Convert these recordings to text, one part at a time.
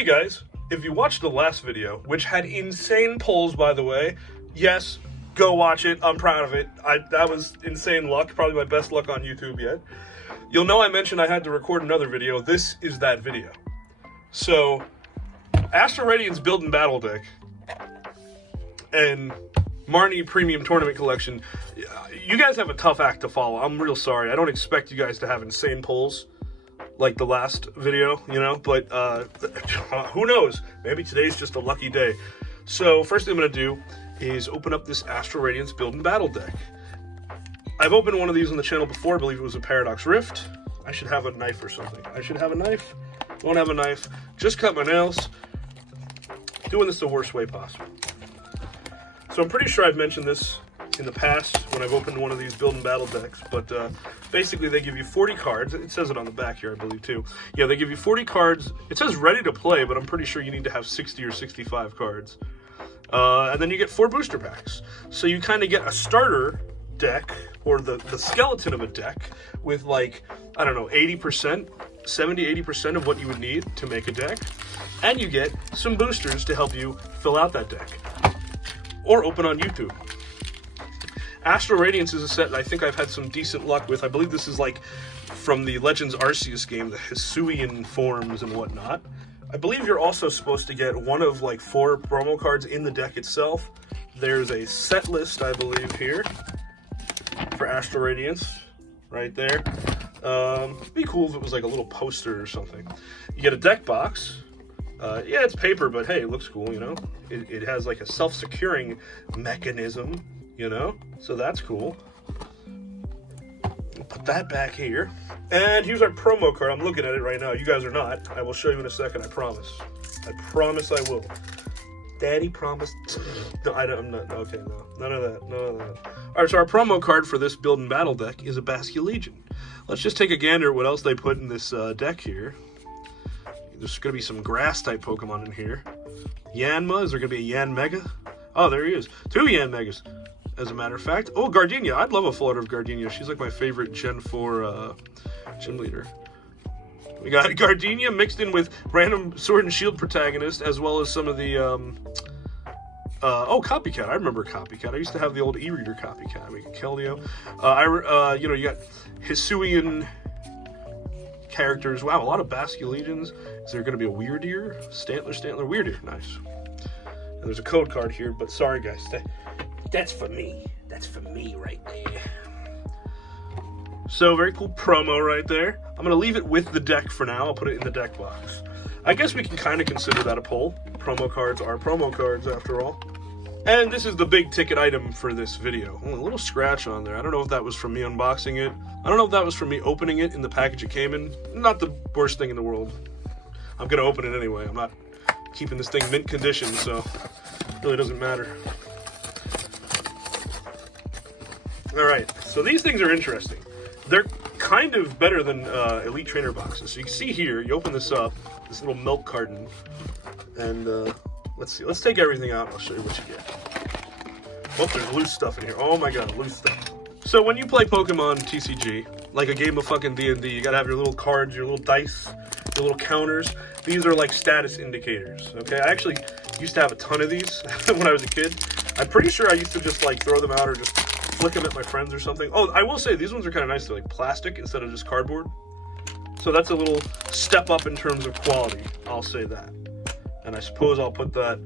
Hey guys, if you watched the last video, which had insane polls by the way, yes, go watch it, I'm proud of it. That was insane luck, probably my best luck on YouTube yet. You'll know I mentioned I had to record another video. This is that video. So, Astral Radiance Build and Battle deck and Marnie Premium Tournament Collection. You guys have a tough act to follow. I'm real sorry. I don't expect you guys to have insane polls like the last video, you know, but who knows? Maybe today's just a lucky day. So first thing I'm going to do is open up this Astral Radiance Build and Battle deck. I've opened one of these on the channel before. I believe it was a Paradox Rift. I should have a knife or something. I should have a knife. Don't have a knife. Just cut my nails. Doing this the worst way possible. So I'm pretty sure I've mentioned this in the past when I've opened one of these Build and Battle decks, but basically they give you 40 cards. It says it on the back here, I believe, too. Yeah, they give you 40 cards. It says ready to play, but I'm pretty sure you need to have 60 or 65 cards. And then you get 4 booster packs. So you kind of get a starter deck, or the skeleton of a deck, with like, I don't know, 80%, 70-80% of what you would need to make a deck. And you get some boosters to help you fill out that deck. Or open on YouTube. Astral Radiance is a set that I think I've had some decent luck with. I believe this is like from the Legends Arceus game, the Hisuian forms and whatnot. I believe you're also supposed to get one of like 4 promo cards in the deck itself. There's a set list, I believe, here for Astral Radiance, right there. It'd be cool if it was like a little poster or something. You get a deck box. Yeah, it's paper, but hey, it looks cool, you know? It has like a self-securing mechanism, you know? So that's cool. Put that back here. And here's our promo card. I'm looking at it right now. You guys are not. I will show you in a second, I promise. I promise I will. Daddy promised. No, I'm not. Okay, no. None of that. None of that. All right, so our promo card for this Build and Battle deck is a Basque Legion. Let's just take a gander at what else they put in this deck here. There's going to be some grass-type Pokemon in here. Yanma, is there going to be a Yan Mega? Oh, there he is. 2 Yan Megas, as a matter of fact. Oh, Gardenia. I'd love a full art of Gardenia. She's like my favorite Gen 4 gym leader. We got Gardenia mixed in with random Sword and Shield protagonist, as well as some of the, oh, Copycat. I remember Copycat. I used to have the old e-reader Copycat. We got Keldeo. You know, you got Hisuian characters. Wow, a lot of Basque Legions. Is there going to be a Weirdeer? Stantler, Weirdeer. Nice. And there's a code card here, but sorry, guys. That's for me. That's for me right there. So, very cool promo right there. I'm going to leave it with the deck for now. I'll put it in the deck box. I guess we can kind of consider that a poll. Promo cards are promo cards, after all. And this is the big ticket item for this video. Oh, a little scratch on there. I don't know if that was from me unboxing it. I don't know if that was from me opening it in the package it came in. Not the worst thing in the world. I'm going to open it anyway. I'm not keeping this thing mint condition, so it really doesn't matter. Alright, so these things are interesting. They're kind of better than Elite Trainer boxes. So you can see here, you open this up, this little milk carton, and let's see. Let's take everything out and I'll show you what you get. Oh, there's loose stuff in here. Oh my god, loose stuff. So when you play Pokemon TCG, like a game of fucking D&D, you gotta have your little cards, your little dice, your little counters. These are like status indicators, okay? I actually used to have a ton of these when I was a kid. I'm pretty sure I used to just like throw them out or just flick them at my friends or something. Oh, I will say these ones are kind of nice. They're like plastic instead of just cardboard. So that's a little step up in terms of quality, I'll say that. And I suppose I'll put that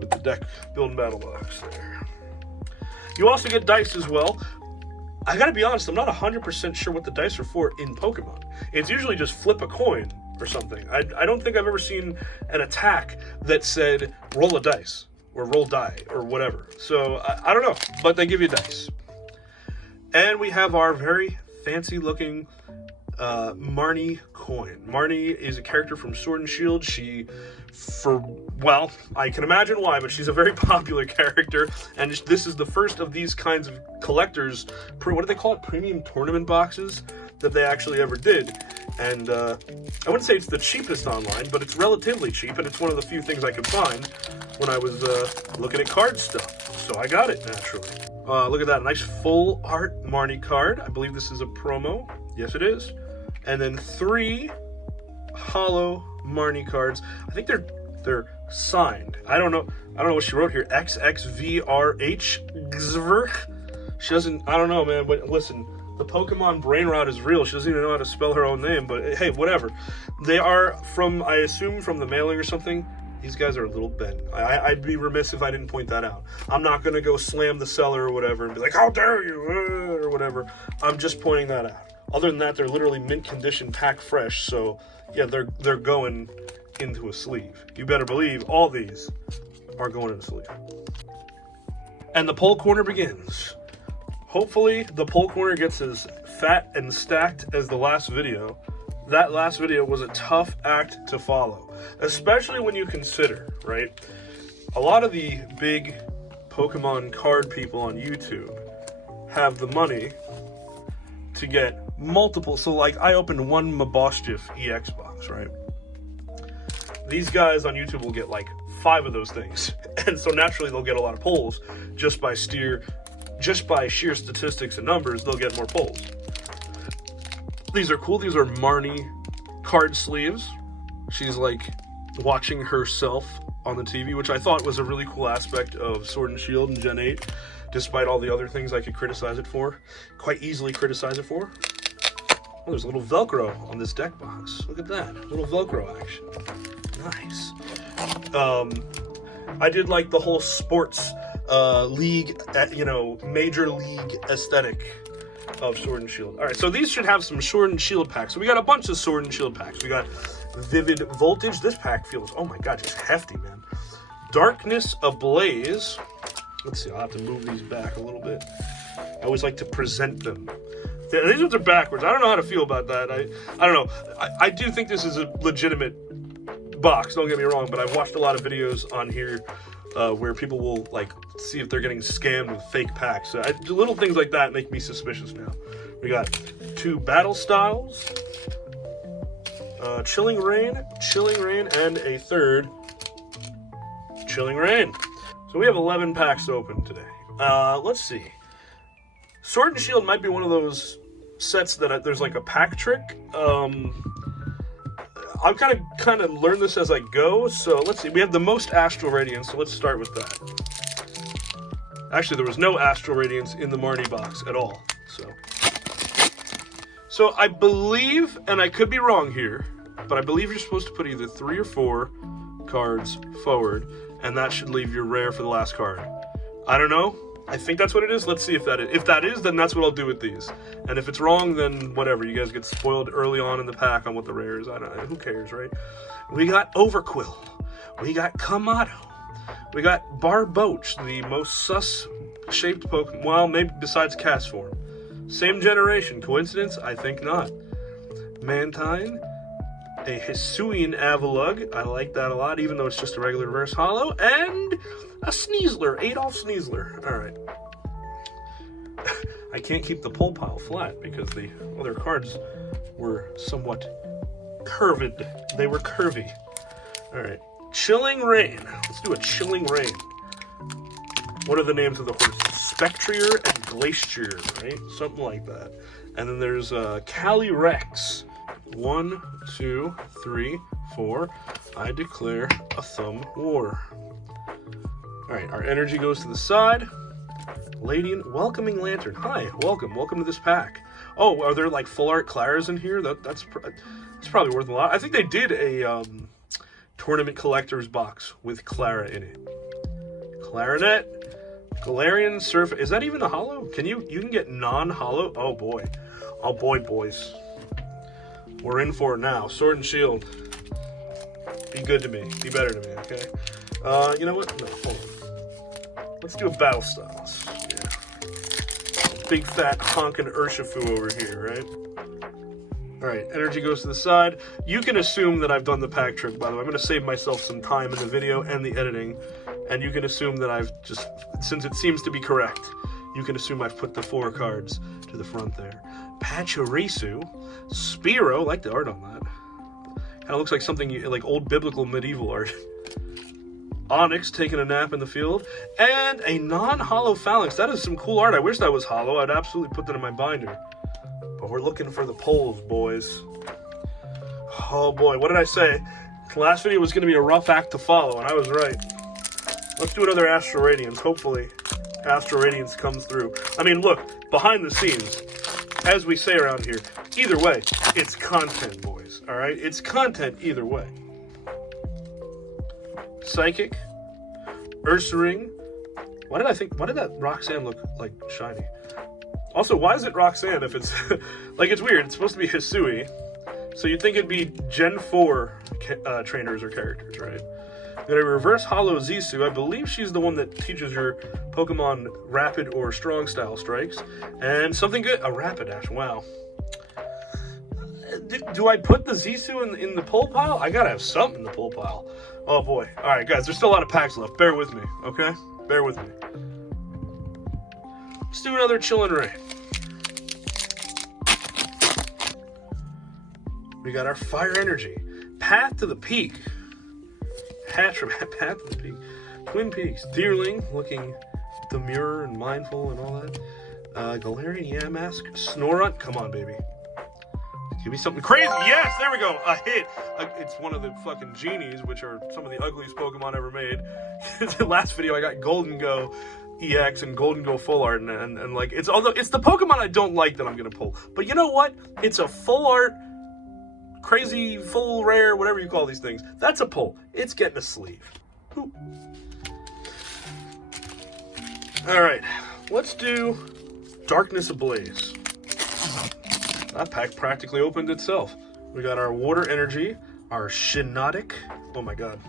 with the deck Build and Battle box there. You also get dice as well. I gotta be honest, I'm not 100% sure what the dice are for in Pokemon. It's usually just flip a coin or something. I don't think I've ever seen an attack that said roll a dice or roll die or whatever. So I don't know, but they give you dice. And we have our very fancy looking Marnie coin. Marnie is a character from Sword and Shield. Well, I can imagine why, but she's a very popular character, and this is the first of these kinds of collectors, what do they call it, premium tournament boxes, that they actually ever did. And I wouldn't say it's the cheapest online, but it's relatively cheap, and it's one of the few things I could find when I was looking at card stuff. So I got it, naturally. Look at that, nice full art Marnie card. I believe this is a promo. Yes, it is. And then 3 holo Marnie cards. I think they're signed. I don't know what she wrote here. XXVRH. She doesn't, I don't know, man, but listen, the Pokemon brain rot is real. She doesn't even know how to spell her own name, but hey, whatever. They are from, I assume, from the mailing or something. These guys are a little bent. I'd be remiss if I didn't point that out. I'm not going to go slam the seller or whatever and be like, how dare you, or whatever. I'm just pointing that out. Other than that, they're literally mint condition, pack fresh, so yeah, they're going into a sleeve. You better believe all these are going in a sleeve. And the pull corner begins. Hopefully, the pull corner gets as fat and stacked as the last video. That last video was a tough act to follow, especially when you consider, right? A lot of the big Pokemon card people on YouTube have the money to get multiple. So, like, I opened one Mabosstiff EX box, right? These guys on YouTube will get like 5 of those things, and so naturally they'll get a lot of pulls just by sheer statistics and numbers. They'll get more pulls. These are cool. These are Marnie card sleeves. She's like watching herself on the TV, which I thought was a really cool aspect of Sword and Shield in Gen 8, despite all the other things I could criticize it for, quite easily criticize it for. Oh, there's a little Velcro on this deck box. Look at that, a little Velcro action. Nice. I did like the whole sports league, major league aesthetic of Sword and Shield. All right, so these should have some Sword and Shield packs. So we got a bunch of Sword and Shield packs. We got Vivid Voltage. This pack feels, oh my god, just hefty, man. Darkness Ablaze. Let's see, I'll have to move these back a little bit. I always like to present them. These ones are backwards. I don't know how to feel about that. I don't know. I do think this is a legitimate box, don't get me wrong, but I've watched a lot of videos on here where people will like see if they're getting scammed with fake packs. So little things like that make me suspicious now. We got 2 Battle Styles, Chilling Rain, and a 3rd Chilling Rain. So we have 11 packs open today. Let's see. Sword and Shield might be one of those sets that there's like a pack trick. I've kind of learned this as I go. So let's see. We have the most Astral Radiance, so let's start with that. Actually, there was no Astral Radiance in the Marnie box at all. So I believe, and I could be wrong here, but I believe you're supposed to put either 3 or 4 cards forward, and that should leave your rare for the last card. I don't know. I think that's what it is. Let's see if that is. If that is, then that's what I'll do with these. And if it's wrong, then whatever. You guys get spoiled early on in the pack on what the rare is. I don't know. Who cares, right? We got Overquill. We got Kamado. We got Barboach, the most sus-shaped Pokemon. Well, maybe besides Castform. Same generation. Coincidence? I think not. Mantine. A Hisuian Avalugg. I like that a lot, even though it's just a regular reverse holo. And a Sneasler. Adolf Sneasler. Alright. I can't keep the pull pile flat because the other cards were somewhat curved. They were curvy. Alright. Chilling Rain. Let's do a Chilling Rain. What are the names of the horses? Spectrier and Glacier, right? Something like that. And then there's Calyrex. 1, 2, 3, 4. I declare a thumb war. Alright, our energy goes to the side. Ladian, Welcoming Lantern. Hi, welcome to this pack. Oh, are there like full art Claras in here? That's probably worth a lot. I think they did a tournament collector's box with Clara in it. Clarinet, Galarian Surf. Is that even a holo? You can get non-holo? Oh boy, boys. We're in for it now. Sword and Shield. Be good to me. Be better to me, okay? You know what? No, hold on. Let's do a Battle Styles. Yeah. Big fat honkin' Urshifu over here, right? Alright, energy goes to the side. You can assume that I've done the pack trick, by the way. I'm going to save myself some time in the video and the editing. And you can assume that I've just, since it seems to be correct, you can assume I've put the 4 cards to the front there. Pachirisu, Spearow, like the art on that. Kind of looks like something like old biblical medieval art. Onyx taking a nap in the field, and a non-holo Phalanx. That is some cool art. I wish that was holo. I'd absolutely put that in my binder. But we're looking for the polls, boys. Oh boy, what did I say? Last video was going to be a rough act to follow, and I was right. Let's do another Astral Radiance. Hopefully, Astral Radiance comes through. I mean, look, behind the scenes, as we say around here, either way, it's content, boys. All right? It's content either way. Psychic. Ursaring. Why did that Roxanne look, like, shiny? Also, why is it Roxanne if it's... like, it's weird. It's supposed to be Hisui. So you'd think it'd be Gen 4 trainers or characters, right? Got a reverse holo Zissou. I believe she's the one that teaches your Pokemon rapid or strong style strikes. And something good, a Rapidash, wow. Do I put the Zissou in the pull pile? I gotta have something in the pull pile. Oh boy. Alright guys, there's still a lot of packs left. Bear with me, okay? Bear with me. Let's do another Chillin' Ray. We got our Fire Energy. Path to the Peak. Path to the Peak. Twin Peaks. Deerling, looking demure and mindful and all that. Galarian Yamask. Snorunt. Come on, baby. Give me something crazy. Yes, there we go. A hit. It's one of the fucking genies, which are some of the ugliest Pokemon ever made. The last video, I got Golden Go EX and Golden Go Full Art, and like, it's the Pokemon I don't like that I'm going to pull. But you know what? It's a Full Art... crazy, full, rare, whatever you call these things. That's a pull. It's getting a sleeve. Ooh. All right, let's do Darkness Ablaze. That pack practically opened itself. We got our Water Energy, our Shinotic. Oh my god.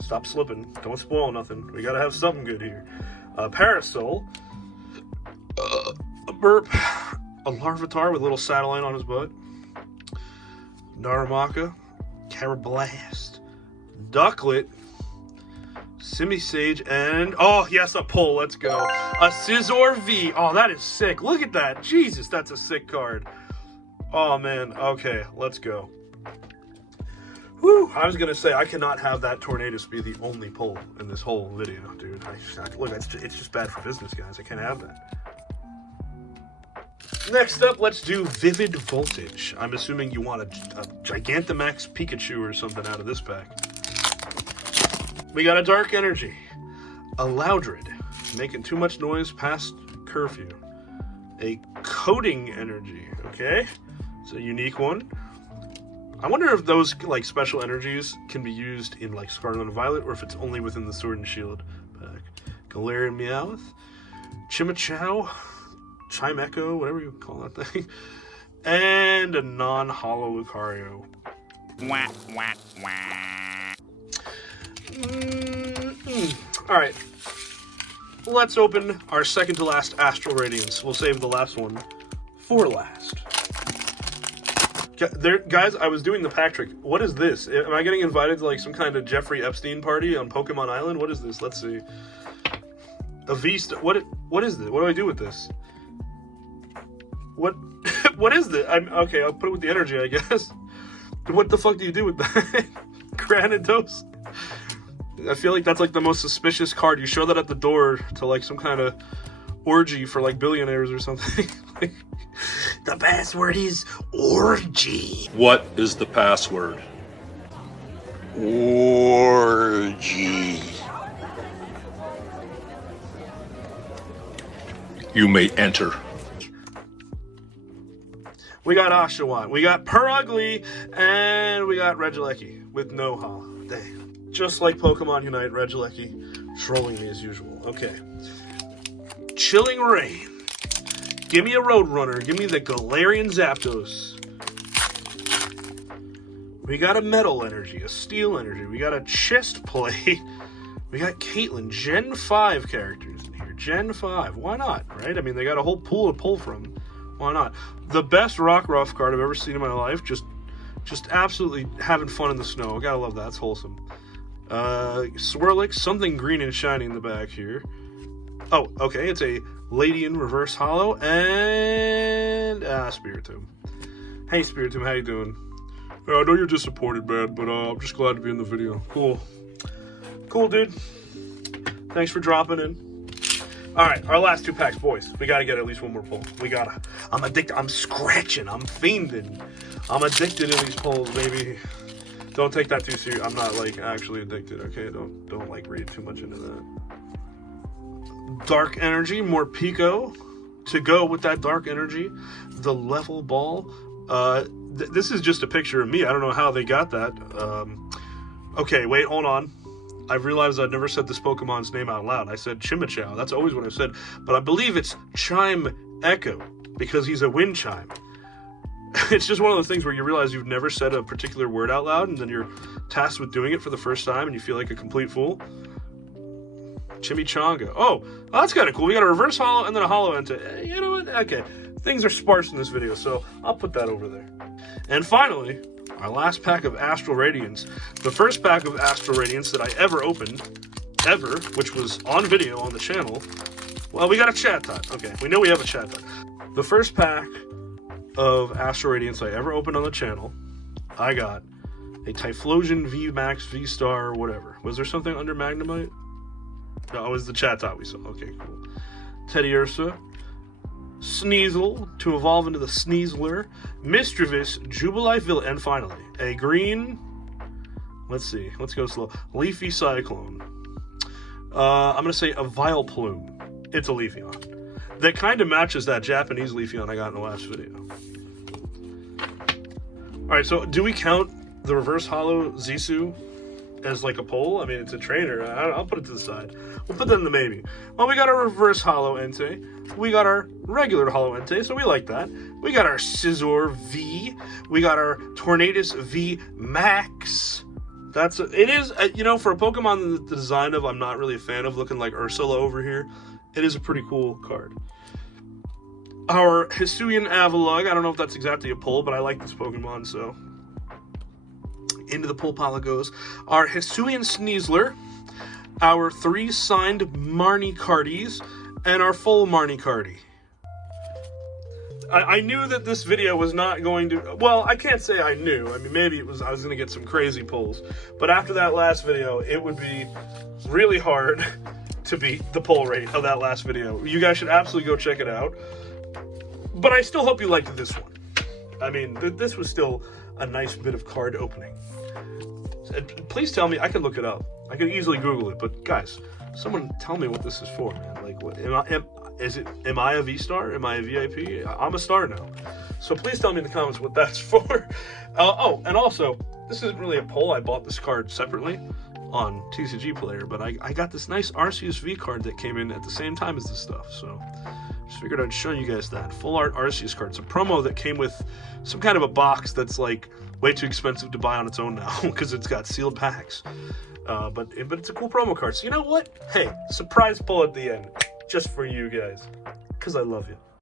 Stop slipping. Don't spoil nothing. We gotta have something good here. Parasol. A Burp. A Larvitar with a little satellite on his butt. Naramaka, Carablast, Ducklet, Simisage, and oh yes, a pull. Let's go. A Scizor V. Oh, that is sick. Look at that. Jesus, that's a sick card. Oh man. Okay, let's go. Whew. I was gonna say I cannot have that Tornadus be the only pull in this whole video, dude. Look, it's just bad for business, guys. I can't have that. Next up, let's do Vivid Voltage. I'm assuming you want a Gigantamax Pikachu or something out of this pack. We got a Dark Energy. A Loudred. Making too much noise past curfew. A Coding Energy. Okay. It's a unique one. I wonder if those like special energies can be used in like Scarlet and Violet or if it's only within the Sword and Shield pack. Galarian Meowth. Chimichou. Chimecho, whatever you call that thing. And a non-holo Lucario. Wah, wah, wah. Alright. Let's open our second to last Astral Radiance. We'll save the last one for last. Guys, I was doing the pack trick. What is this? Am I getting invited to like some kind of Jeffrey Epstein party on Pokemon Island? What is this? Let's see. A V-Star. What is this? What do I do with this? What is this? Okay, I'll put it with the energy, I guess. What the fuck do you do with that? Granados? I feel like that's like the most suspicious card. You show that at the door to like some kind of orgy for like billionaires or something. The password is orgy. What is the password? Orgy. You may enter. We got Oshawott, we got Purugly, and we got Regieleki with no holo. Dang. Just like Pokemon Unite, Regieleki trolling me as usual. Okay. Chilling Rain. Give me a Roadrunner. Give me the Galarian Zapdos. We got a Metal Energy, a Steel Energy. We got a Chest Plate. We got Caitlyn. Gen 5 characters in here. Gen 5. Why not, right? I mean, they got a whole pool to pull from. Why not? The best Rockruff card I've ever seen in my life. Just absolutely having fun in the snow. I gotta love that. It's wholesome. Swirlix, something green and shiny in the back here. Oh, okay. It's a Ladian Reverse Holo and Spiritomb. Hey, Spiritomb, how you doing? I know you're disappointed, man, but I'm just glad to be in the video. Cool. Cool, dude. Thanks for dropping in. All right, our last two packs, boys. We got to get at least one more pull. We got to. I'm addicted. I'm scratching. I'm fiending. I'm addicted to these pulls, baby. Don't take that too serious. I'm not like actually addicted, okay? Don't like read too much into that. Dark energy, more Pico to go with that dark energy. The level ball. This is just a picture of me. I don't know how they got that. Okay, wait, hold on. I've realized I've never said this Pokemon's name out loud. I said Chimichao. That's always what I've said. But I believe it's Chime Echo because he's a wind chime. It's just one of those things where you realize you've never said a particular word out loud and then you're tasked with doing it for the first time and you feel like a complete fool. Chimichanga. Oh, that's kind of cool. We got a reverse holo and then a holo Entei. You know what? Okay. Things are sparse in this video, so I'll put that over there. And finally, our last pack of Astral Radiance. The first pack of Astral Radiance that I ever opened, which was on video on the channel. Well, we got a chat tot. Okay, we know we have a chat tot. The first pack of Astral Radiance I ever opened on the channel, I got a Typhlosion V-Max, V-Star, whatever. Was there something under Magnemite? No, it was the chat tot we saw. Okay, cool. Teddy Ursa. Sneasel to evolve into the Sneasler, Mischievous, Jubilee Villa, and finally, a green, let's see, let's go slow, Leafy Cyclone. I'm going to say a Vileplume. It's a Leafeon. That kind of matches that Japanese Leafeon I got in the last video. Alright, so do we count the reverse holo Zisu as like a poll? I mean, it's a trainer. I'll put it to the side. We'll put that in the maybe. Well, we got our reverse holo Entei. We got our regular holo Entei, so we like that. We got our Scizor V. We got our Tornadus V Max. It is, you know, for a Pokemon the design of I'm not really a fan of, looking like Ursula over here, it is a pretty cool card. Our Hisuian Avalugg. I don't know if that's exactly a pull, but I like this Pokemon, so into the pull pile it goes. Our Hisuian Sneasler, our 3 signed Marnie cardies, and our full Marnie cardie. I knew that this video was not going to, well, I can't say I knew. I mean, maybe I was going to get some crazy pulls, but after that last video, it would be really hard to beat the pull rate of that last video. You guys should absolutely go check it out. But I still hope you liked this one. I mean, this was still a nice bit of card opening. Please tell me, I could look it up. I could easily Google it, but guys, someone tell me what this is for, man. Like, what, am I a V-Star? Am I a VIP? I'm a star now. So please tell me in the comments what that's for. Oh, and also, this isn't really a poll. I bought this card separately on TCG Player, but I got this nice Arceus V card that came in at the same time as this stuff, so just figured I'd show you guys that. Full art Arceus card. It's a promo that came with some kind of a box that's like way too expensive to buy on its own now because it's got sealed packs. But it's a cool promo card. So you know what? Hey, surprise pull at the end. Just for you guys. Because I love you.